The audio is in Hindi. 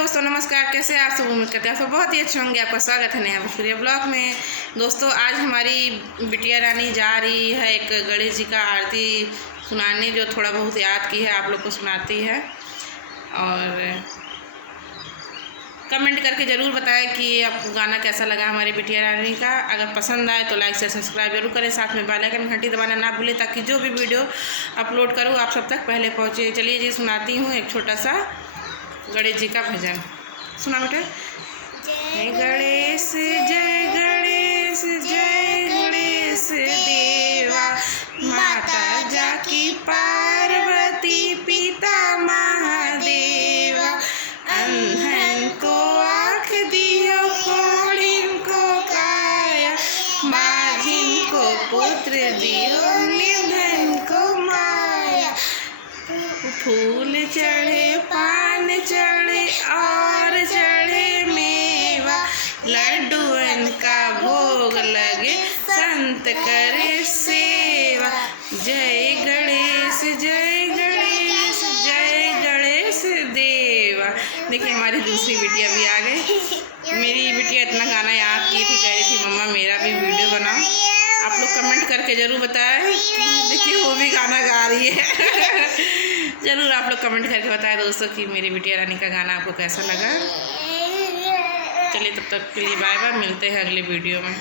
दोस्तों नमस्कार, कैसे आप सब? उम्मीद करते हैं आप सब बहुत ही अच्छे होंगे। आपका स्वागत है नया सूर्य ब्लॉग में। दोस्तों आज हमारी बिटिया रानी जा रही है एक गणेश जी का आरती सुनाने, जो थोड़ा बहुत याद की है आप लोग को सुनाती है। और कमेंट करके ज़रूर बताएं कि आपको गाना कैसा लगा हमारी बिटिया रानी का। अगर पसंद आए तो लाइक से सब्सक्राइब जरूर करें, साथ में बेल आइकन घंटी दबाना ना भूलें ताकि जो भी वीडियो अपलोड करूँ आप सब तक पहले पहुँचे। चलिए जी सुनाती हूँ एक छोटा सा गणेश जी का भजन। सुना बेटा। जय गणेश जय गणेश जय गणेश देवा, माता जाकी पार्वती पिता महादेवा। अंधन को आँख दियो, कोढ़िन को काया, माझिन को पुत्र दियो, निर्धन को माया। फूल चढ़े पान चढ़े और चढ़े मेवा, लड्डुअन का भोग लगे संत करे सेवा। जय गणेश जय गणेश जय गणेश देवा। देखिए हमारी दूसरी बिटिया भी आ गई। मेरी बिटिया इतना गाना याद की थी, कह रही थी मम्मा मेरा भी वीडियो बनाओ। आप लोग कमेंट करके ज़रूर बताएं कि देखिए वो भी गाना गा रही है। ज़रूर आप लोग कमेंट करके बताएं दोस्तों कि मेरी बिटिया रानी का गाना आपको कैसा लगा। चलिए तब तक के लिए बाय बाय, मिलते हैं अगले वीडियो में।